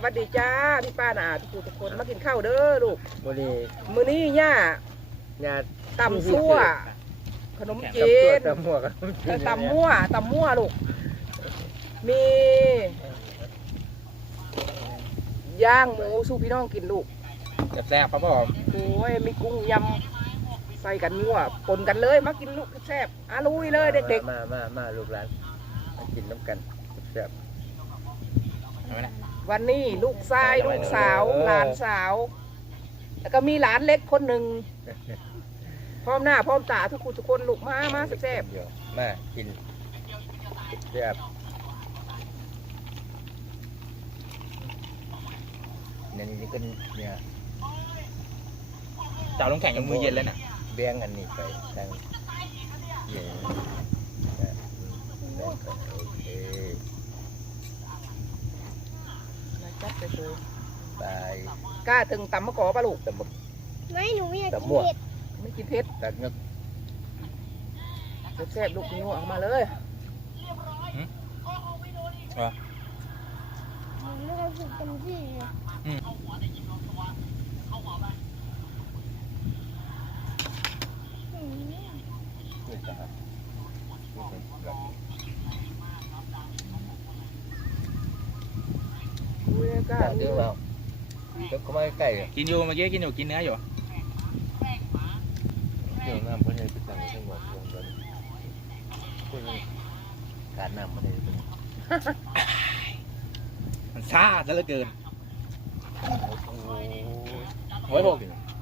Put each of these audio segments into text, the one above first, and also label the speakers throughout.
Speaker 1: หวัสดีจ้าพี่ป้านาทุกคนทุกคนมากินข้าวเด้อลูก
Speaker 2: วันนี้
Speaker 1: มื้อนี้ย่า
Speaker 2: ญาติ
Speaker 1: ตำซั่ว ขนมจี
Speaker 2: ตำตัวนตำหัวกัน
Speaker 1: เออตำมั่วตำมั่วลูกมีย่างหมูสู้พี่น้องกินลูก
Speaker 2: แซ่บๆครับผม
Speaker 1: โอ้ยมีกุ้งยำใส่กันยั่วปนกันเลยมากินลูกแซ่บๆอาลุยเลยเด็ก
Speaker 2: มามามาลูกหลานมากินน้ำกันแซ่บ
Speaker 1: ๆ วันนี้ลูกชายลูกสาว หลานสาว แล้วก็มีหลานเล็กคนหนึ่งพร้อมหน้าพร้อมตาทุกคนทุกคนลูกมามาแซ่บ
Speaker 2: เดี๋ยวมากินแซ่บเนี่ยนี่ก็เนี่ย
Speaker 3: จะเอาลงแข่งกับมือเย็นเลยน่ะ
Speaker 2: แบงอันนี้ไปทางเย็นแบบแบงกันโอเค
Speaker 1: ๆนะจัดไปเลย
Speaker 2: บาย
Speaker 1: กล้าถึงตำมะกอปะลูก
Speaker 2: ตำบัก
Speaker 4: ไม่หนูไม่อยาก
Speaker 2: แต่
Speaker 4: กิน
Speaker 2: มั่ว
Speaker 4: เผ็ด
Speaker 1: ไม่กินเผ็ด
Speaker 2: ตักเงึก
Speaker 1: แซ่บๆลูกนิ้วออกมาเลย
Speaker 4: หนูไม่เคยกินเต็มที่เลยอืม
Speaker 2: นี่จ้ะครับนี่เป็นแบบ
Speaker 1: อุ้ยกล้า
Speaker 2: จ้ะเดี๋ยวเรา เดี๋ยวก็ไม่ใกล้เลย
Speaker 3: กินอยู่เมื่อกี้กินอยู่กินเนื้ออยู่
Speaker 2: เดี๋ยวน้ำเพื่อนให้ไปตั้งทั้งหมดลงแล้วเพื่อนการน้ำมาได้เป็น
Speaker 3: มันซ่าซะเหลือเกิน
Speaker 2: โอ้
Speaker 3: โอ้ยหก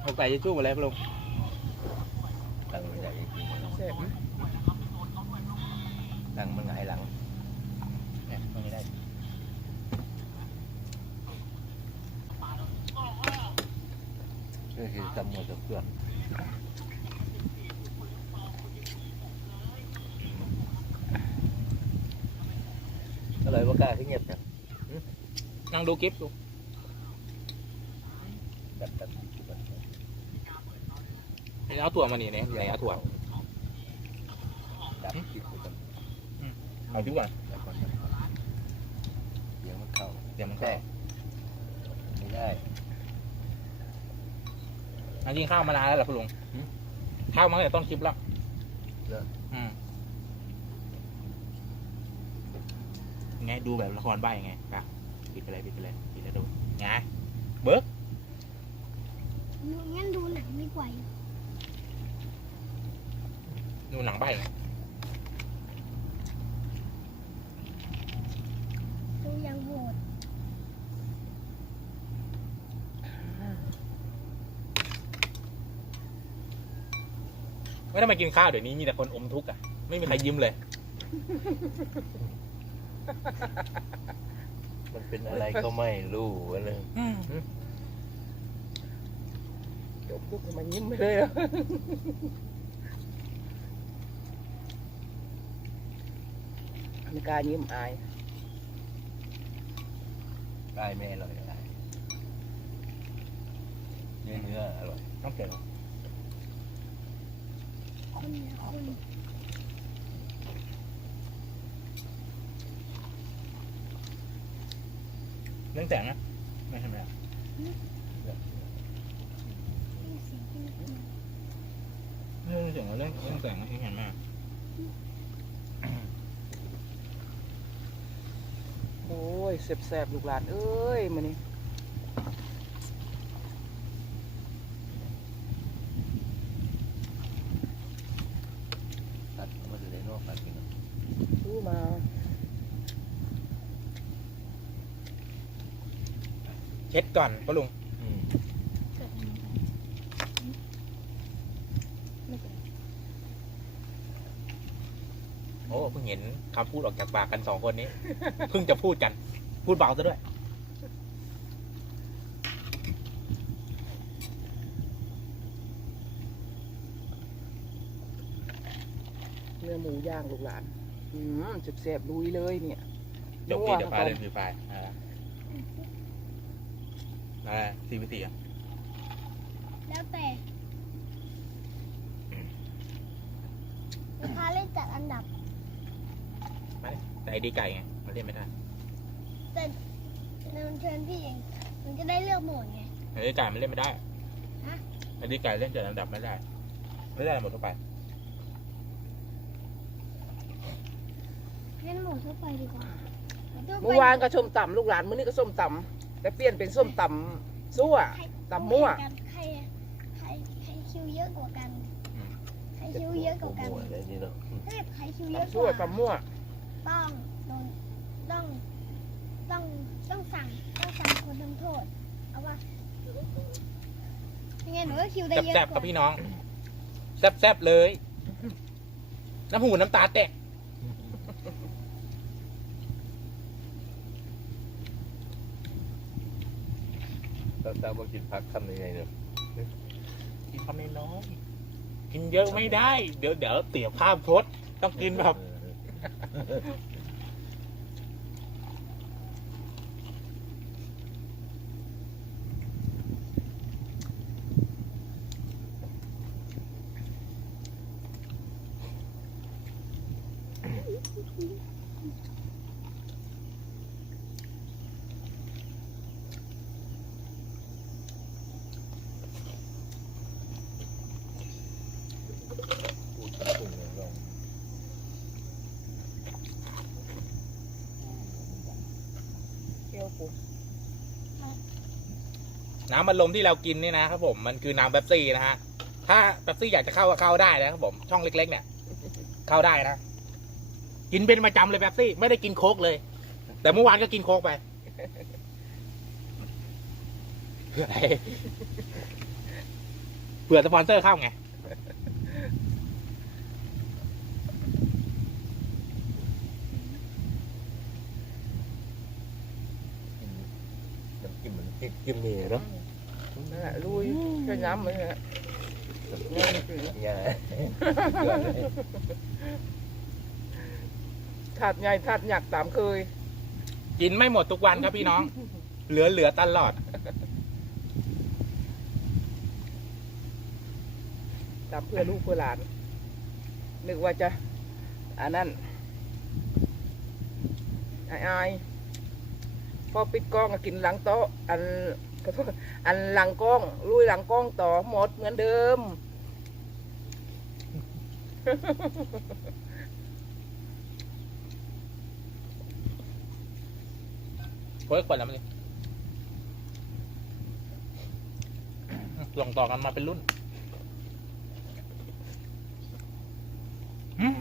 Speaker 3: หกใส่ยชู่ไปเลยพะลุง
Speaker 2: ตั้งไม่ได้จริง
Speaker 1: แซ่บ
Speaker 2: ๆตั้งมันหงายหลัง
Speaker 3: เนี่ยตรงนี้ได้
Speaker 2: ก็คือจำหมดทุกเครื่องอะไรว่ากล้าที่เงียบจัง
Speaker 3: นั่งดูคลิปดู
Speaker 2: แบบแบบ
Speaker 3: เอาถั่วมานี่เนี่ยไหนเอาถั่ว
Speaker 2: ดับจิตไปก่อน
Speaker 3: เอาดีกว่า
Speaker 2: แล้วก่อนเดี๋ยวมันเข้า
Speaker 3: เดี๋ยวมัน
Speaker 2: แทร
Speaker 3: ก
Speaker 2: ไม่ได้
Speaker 3: อันกินข้าวมานานแล้วเหรอพะลุง
Speaker 2: หืม
Speaker 3: ข้าวมาตั้งแต่ต้นคลิปแล้ว
Speaker 2: เหรอ
Speaker 3: อืมไงดูแบบละครใบไงปะปิดไปเลยปิดไปเลยปิดแล้วดูไงเบิร์ก
Speaker 4: หนูงั้นดูหนังดีกว่า
Speaker 3: ดูหนังใบไง
Speaker 4: ดูยังโหด
Speaker 3: ไม่ได้มากินข้าวเดี๋ยวนี้มีแต่คนอมทุกข์อะ ไม่มีใครยิ้มเลย
Speaker 2: มันเป็นอะไรก็ไม่รู้อะไร
Speaker 3: อืม
Speaker 1: จบลูกมันยิ้มไปเลยอะไม่กล้ายิ้มอาย
Speaker 2: ได้ไม่อร่อยอะไรเนื้อเนื้ออร่อย
Speaker 3: ต้องเกิด
Speaker 4: คนเนี่ยคน
Speaker 3: เรื่องแสงนะไม่ใช่ไหมอะ
Speaker 4: มีเสียงที่ม่ดี
Speaker 3: เรื่องเสียงเรื่องเรื่องแสงนะเห็นไหม
Speaker 1: โอ้ยแซ่บๆลูกหลานเอ้ยมื้อนี้
Speaker 2: ตัดมันจะได้นอกตัดกิน
Speaker 1: ซื้อมา
Speaker 3: เช็ดก่อนปะลุง
Speaker 2: อืม
Speaker 3: โอ้เพิ่งเห็นคำพูดออกจากปากกันสองคนนี้ เพิ่งจะพูดกัน พูดเบาซะด้วย
Speaker 1: เนื้อหมูย่างลูกหลานอืมแซ่บๆลุยเลยเนี่ย
Speaker 3: จบที่เดี๋ยวไฟเดินคือไฟอ่า อ่าซีพีซีอะ
Speaker 4: แล้วแต่ลูกค้าเล่นจัดอันดับ
Speaker 3: แต่ไอดีไก่ไงมันเล่นไม่ได้
Speaker 4: แต่ในมันเชิญพี่เองหนูจะได้เลือกโหมดไง
Speaker 3: ไอ้ไก่มันเล่นไม่ได้
Speaker 4: ฮะ
Speaker 3: ไอ้ไก่เล่นจัดอันดับไม่ได้ ไม่ได้หมดทั่วไป
Speaker 4: งั้นโหมดทั่วไปดีกว่าทั่ไป
Speaker 1: เมื่อวานก็ชมต่ำลูกหลานมื้อนี้ก็ส้มต่ำ แต่เปลี่ยนเป็นส้มต่ำซั่ว
Speaker 4: ใคร
Speaker 1: ตำมั่ว
Speaker 4: ใครใครใครคิวเยอะกว่ากัน
Speaker 3: อืม
Speaker 4: ใครคิวเยอะกว่ากัน
Speaker 2: โอ้โหอะไรนี่เนาะ
Speaker 4: ถ้าเกิดใครคิวเยอะก
Speaker 1: ซั่ว
Speaker 4: ว่า
Speaker 1: ต่ำมั่ว
Speaker 4: ต้องโดนต้องต้องต้องสั่งต้องสั่งคนทำโทษเอาว่ายังไงหนูก็คิวได้เยอะ
Speaker 3: แซ่บ
Speaker 4: ก
Speaker 3: ๆกับ
Speaker 4: ว่า
Speaker 3: พี่น้องแซ่บๆเลย น้ำหูน้ำตาแตก
Speaker 2: เราทราบว่ากินผักทำยังไงเนี่ย
Speaker 3: กินคำน้อยๆกินเยอะไม่ได้ เดี๋ยวเดี๋ยวเสียภาพพจน์ต้องกินแบบ
Speaker 2: พูดถึงเลยลอง
Speaker 1: เที่ยวกู
Speaker 3: น้ำมันลมที่เรากินนี่นะครับผมมันคือน้ำเบปซี่นะฮะถ้าเบปซี่อยากจะเข้าก็เข้าได้นะครับผมช่องเล็ก ๆ เนี่ย เข้าได้นะกินเป็นประจำเลยเบปซี่ไม่ได้กินโค้กเลย แต่เมื่อวานก็กินโค้กไปเพื่ออะไรเผื่อสปอนเซอร์เข้าไงำ
Speaker 2: จิ้มมันพริกจิ้มนี่เนาะ
Speaker 1: นั่นแหละลุยแค่ย้ำมันนะง่ายจริง
Speaker 2: ง่าย
Speaker 1: ถาดใหญ่ถาดหยักตามเคย
Speaker 3: กินไม่หมดทุกวันครับพี่น้อง เหลือเหลือตลอด
Speaker 1: ตามเพื่อลูกเพื่อหลาน นึกว่าจะอันนั้นอายอาย พอปิดกล้องก็กินหลังโต๊ะอันขอโทษอันหลังกล้องลุยหลังกล้องต่อหมดเหมือนเดิม
Speaker 3: เฮ้ยขวดแล้วมันนี่ลงต่อกันมาเป็นรุ่นอืม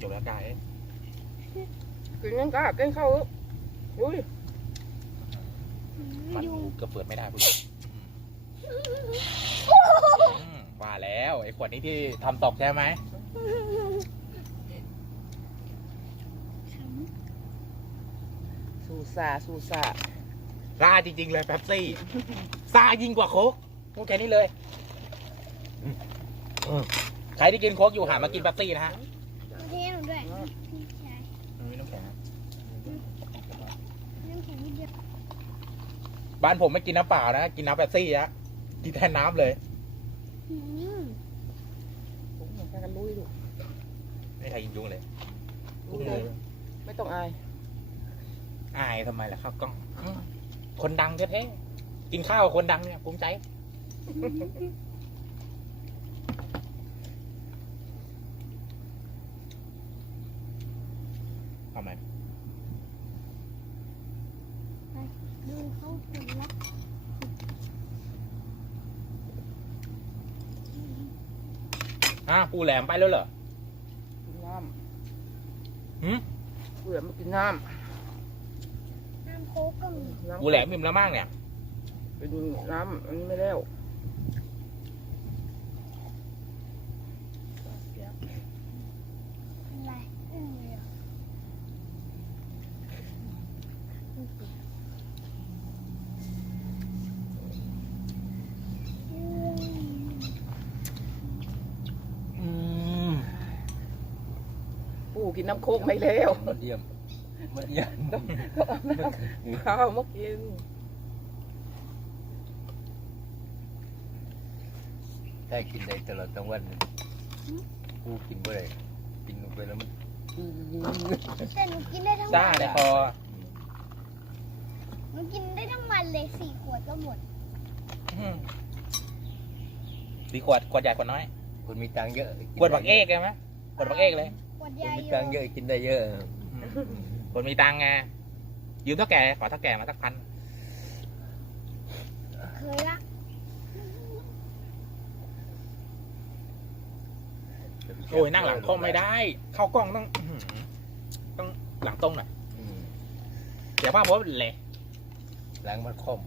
Speaker 3: จบแล้วกาย
Speaker 1: กินยังกะกินข้าวเถ อะลุย
Speaker 3: มัน
Speaker 4: ยุง
Speaker 3: ก็เปิดไม่ได้พี่อืมว่าแล้วไอ้ขวดนี้ที่ทำตกใช่ไหม
Speaker 1: สูซาสูซา
Speaker 3: ซาจริงๆเลยแป๊บซี่ซายิ่งกว่าโค้กพูดแค่นี้เลยใครที่กินโค้กอยู่หามากินแป๊บซี่นะฮะ
Speaker 4: เอาที่ให้หนูด้วยพี่ชาย
Speaker 3: ไม่ต้องแข็ง
Speaker 4: น้ำแข็งนิดเดียว
Speaker 3: บ้านผมไม่กินน้ำเปล่านะ กินน้ำแป๊บซี่นะกินแทนน้ำเลย
Speaker 4: อืม
Speaker 1: ผมอยากกันลุยลูก
Speaker 3: ไม่ใครกินยุงเลย
Speaker 1: ลุยเลยไม่ต้องอาย
Speaker 3: อายทำไมล่ะครับกล้องอืมคนดังแท้ๆกินข้าวกับคนดังเนี่ยภูมิใจ ทำไม
Speaker 4: ดูเขาผลลัพธ์
Speaker 3: อะปูแหลมไปแล้วเหรอ
Speaker 1: กินน้
Speaker 3: หืมำ
Speaker 1: เบื่อมากินน้
Speaker 4: น้ำโค้กก็มีำ
Speaker 1: น้ำ
Speaker 3: ปูแหลมมิมแล้วมั่งเนี่ย
Speaker 1: เป็นน้ำอันนี้ไม่แล้ว
Speaker 4: อะไรอืมเลยเหรออืม
Speaker 3: อืม
Speaker 1: ปู่ กินน้ำโคกไม่แล้ว
Speaker 2: มาเยี่ยมมาเยี่ยม
Speaker 1: ข้าวมากิน
Speaker 2: ได้กินได้ตลอดทั้งวันกูกินบ่ได้กินลงไปแล้วมัน
Speaker 4: แต่หนูกินได้ทั้ง
Speaker 3: ซ่า
Speaker 4: วัน
Speaker 3: ในคอ
Speaker 4: มันกินได้ทั้งวันเลยสี่ขวดก็หมด
Speaker 3: ดีขวดขวดใหญ่ขวดน้อย
Speaker 2: คนมีตังค์เยอะ
Speaker 3: ขวดบักเอกใช่ไหมขวดบักเอกเลย
Speaker 4: ขวด
Speaker 2: ค
Speaker 4: ใหญ่
Speaker 2: นมี
Speaker 4: อยู่
Speaker 2: ตังค์เยอะกินได้เยอะ
Speaker 3: คนมีตังค์ไงยืมเท่าแก่ขอเท่าแก่มาสักพัน
Speaker 4: เคยละ
Speaker 3: โอ้ยนั่งหลังคอมไม่ได้ เข้ากล้องต้องอื้อหือต้องหลังตรงหน่อย
Speaker 2: อืม
Speaker 3: เดี๋ยวภาพผมเละ
Speaker 2: หลังมันคอม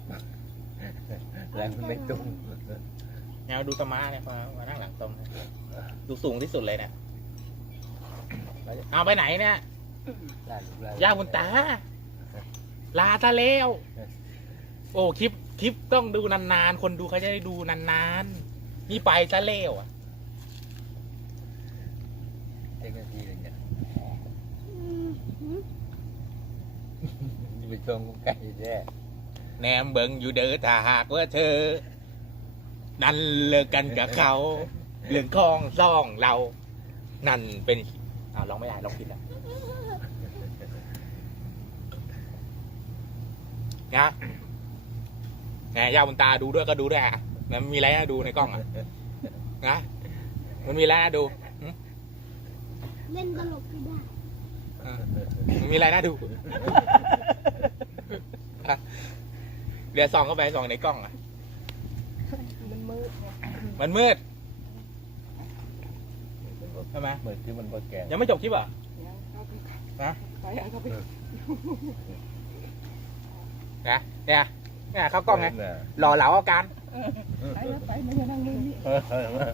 Speaker 2: หลังมันไม่ตุ้ม
Speaker 3: แนวดูตะมาเนี่ยมามานั่งหลังตรงนะดูสูงที่สุดเลยเนี่ย เอาไปไหนเนี่ย
Speaker 2: ได้ลูกได้
Speaker 3: ย่าบุญตา ลาตาเลวโอ้คลิปคลิปต้องดูนานๆ คนดูเขาจะได้ดูนานๆ นี่ไปซะเลวอะ
Speaker 2: เทคนาทีเลยเนี่ย
Speaker 4: อืมหืม
Speaker 2: นี่เป็นช่วงของไก่แท้
Speaker 3: แนมเบิงอยู่เด้อถ้าหากว่าเธอ ดันเลิกกันกับเขา เรื่องของซ่องเรา นั่นเป็น อ้าวร้องไม่ได้ร้องผิดอะนะแหมย่าบุญตาดูด้วยก็ดูด้วยอะมันมีอะไรให้ดูในกล้องอะนะมันมีอะไรให้ดู
Speaker 4: เล่นตลกไม่ได้
Speaker 3: เออมันมีอะไรน่าดูอะเดี๋ยวส่องเข้าไปส่องในกล้องอะ
Speaker 1: มันมืดไง
Speaker 3: มันมืด ใช่ไหม
Speaker 2: เหมือนที่มันพอแก่
Speaker 3: ยังไม่จบคลิปเหรอะ
Speaker 1: ยังเข้าไป
Speaker 3: นะ
Speaker 1: ไปเอาเข้าไป
Speaker 3: นะเนี่ยเนี่ยเข้ากล้องไง
Speaker 2: น่ะ
Speaker 3: หล่อเหลาอาการ
Speaker 1: ไปแล้วไปมันจะนั่งมือนี่
Speaker 2: เออเออเออ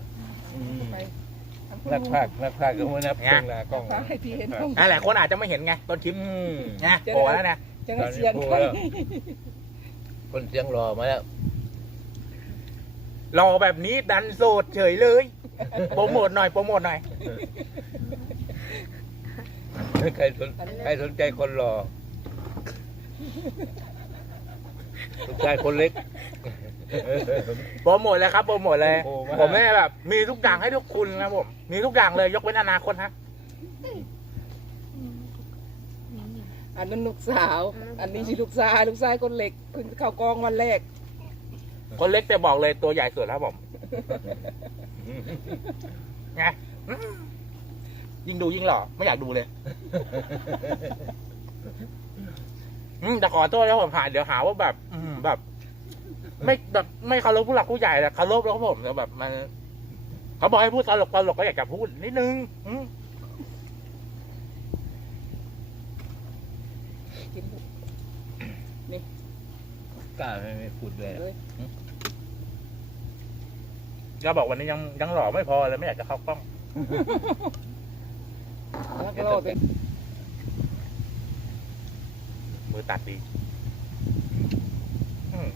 Speaker 2: อืม
Speaker 1: ไปทำ
Speaker 2: นักพากย์นักพากย์ก็มานับ
Speaker 3: ไง
Speaker 2: เครื่องหน้ากล้อง
Speaker 1: พาให้พี่เห็นกล้อง
Speaker 3: หลายๆคนอาจจะไม่เห็นไงต้นคลิป
Speaker 2: อืม
Speaker 3: ไงโผล่แล้วนะ
Speaker 1: จะได้เสียน
Speaker 2: ตอนนี้
Speaker 1: ไป
Speaker 2: พูดแล้วคนเสียงรอมาแล้ว
Speaker 3: รอแบบนี้ดันโสดเฉยเลยโปรโมทหน่อยโปรโมทหน่อย
Speaker 2: ใครสนใครสนใจคนรอลูกชายคนเล็ก
Speaker 3: โปรโมทเลยครับโปรโมทเลย
Speaker 2: โอ้โห
Speaker 3: ผมเนี่ยแบบ มีทุกอย่างให้ทุกคุณนะผมมีทุกอย่างเลยยกเว้นอนาคตฮะ
Speaker 1: อันนั้นลูกสาว อันนี้ชิลูกชาย ลูกชายคนเล็กคุณเข้ากองวันแรก
Speaker 3: คนเล็กแต่บอกเลยตัวใหญ่สุดแล้วผมไงอืมยิ่งดูยิ่งหล่อไม่อยากดูเลยอืมแต่ขอโทษแล้วผมหาเดี๋ยวหาว่าแบบ อืมแบบ ไม่แบบไม่เคารพผู้หลักผู้ใหญ่แต่เคารพแล้วครับผมแต่แบบมันเขาบอกให้พูดตลกตลกก็อยากจะพูดนิดนึงอืม
Speaker 1: กิน
Speaker 2: กล้าไม่ไม่พูดเลย
Speaker 1: เลย
Speaker 3: ก็บอกวันนี้ยังยังหล่อไม่พอเลยไม่อยากจะเข้ากล้อง
Speaker 1: แล้วก็รอไป
Speaker 3: มือตัดดีอืม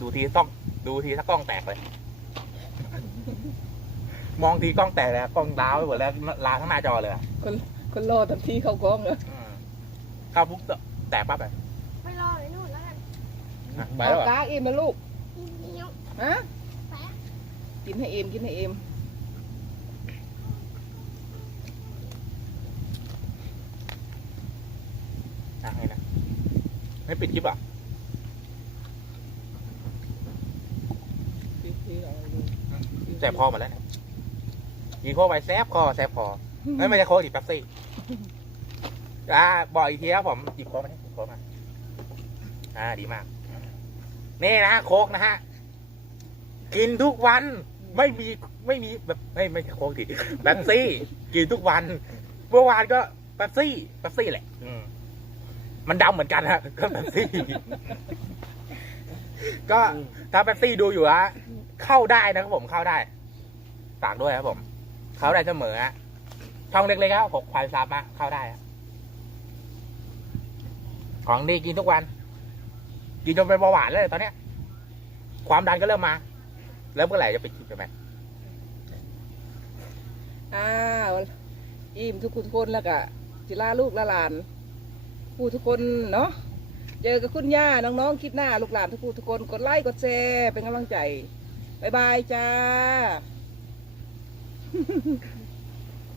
Speaker 3: ดูทีต้องดูทีถ้ากล้องแตกเลย มองทีกล้องแตกแล้วกล้องล้าวไปหมดแล้วลาทั้งหน้าจอเลยอะ
Speaker 1: คนคนรอทันทีเข้ากองเลย
Speaker 3: อืมเข้าปุ๊บแตกปั๊บเลย
Speaker 4: ไปรอเลยนู่นแล้วกัน
Speaker 3: อะไปแล้วเหรอ
Speaker 1: กาเอ็มนะลูก
Speaker 4: เหนียว
Speaker 1: ฮะ
Speaker 4: ไปอะ
Speaker 1: กินให้เอ็มกินให้เอ็ม
Speaker 3: อะไงนะไม่ปิดคลิปอะแสบคอหมดแล้วเนี่ยกินโค้กไปแซบคอแซบคอไม่ไม่ใช่โค้กดิแป๊บซี่อ่าบอกอีกทีครับผมหยิบโค้กมาเนี่ยหยิบโค้กมาอ่าดีมาก นี่นะฮะโค้กนะฮะ กินทุกวันไม่มีไม่มีแบบไม่ไม่โค้กดิแป๊บซี่ กินทุกวันเมื่อวานก็แป๊บซี่แป๊บซี่แหละมันดำเหมือนกันฮะก็แป๊บซี่ ก็ถ้าแป๊บซี่ดูอยู่ฮะเข้าได้นะครับผมเข้าได้ฝากด้วยครับผม เข้าได้เสมอฮะช่องเล็กๆครับผมควายซับอะเข้าได้ของดีกินทุกวัน กินจนเป็นเบาหวานเลยตอนเนี้ย ความดันก็เริ่มมา แล้วเมื่อไหร่จะไปกินกันไหม
Speaker 1: อ้าวอิ่มทุกคนแล้วก็จิลาลูกละหลานผู้ทุกคนเนาะเจอกับคุณย่าน้องๆคลิปหน้าลูกหลานทุกผู้ทุกคนกดไลค์กดแชร์เป็นกำลังใจบายบายจ้า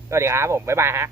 Speaker 3: สวัสดีครับผม บ๊ายบายฮะ